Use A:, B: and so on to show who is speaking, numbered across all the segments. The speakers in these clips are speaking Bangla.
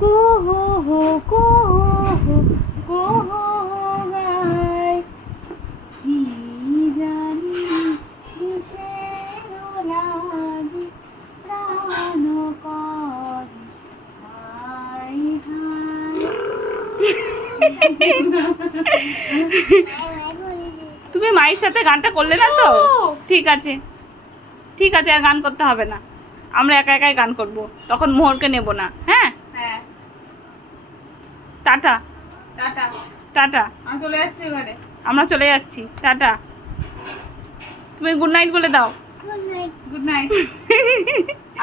A: টি হ্যাঁ বলো হ্যাঁ কুহু হু কুহু হু কুহু গায় কি জানি কিসের প্রাণ করে হাই
B: তুমি মায়ের সাথে গানটা করলে না তো? ঠিক আছে। ঠিক আছে আর গান করতে হবে না। আমরা একা একাই গান করব। তখন মোহরকে নেব না হ্যাঁ? টাটা।
A: টাটা।
B: টাটা।
A: চলে যাচ্ছি ঘরে
B: আমরা চলে যাচ্ছি। টাটা। তুমি গুড নাইট বলে দাও।
A: গুড নাইট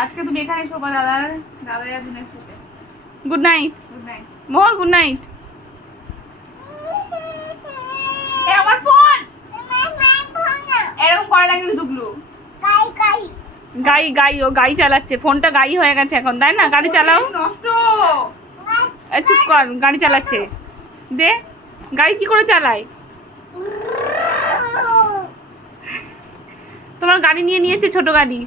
A: আজকে তুমি এখানে শোবা দাদার দাদা দিনের সাথে
B: good night
A: good night
B: Mohor good night
A: আমার ফোন এরকম করে না কিন্তু ঢুকলু।
B: গাই গাই। ও গাড়ি চালাচ্ছে। ফোনটা গাই হয়ে গেছে এখন তাই না? গাড়ি চালাও।
A: নষ্ট।
B: চুপ কর গাড়ি চালাচ্ছে। দে গাড়ি কি করে চালায়? তোমার গাড়ি নিয়ে নিয়েছে ছোট গাড়ি।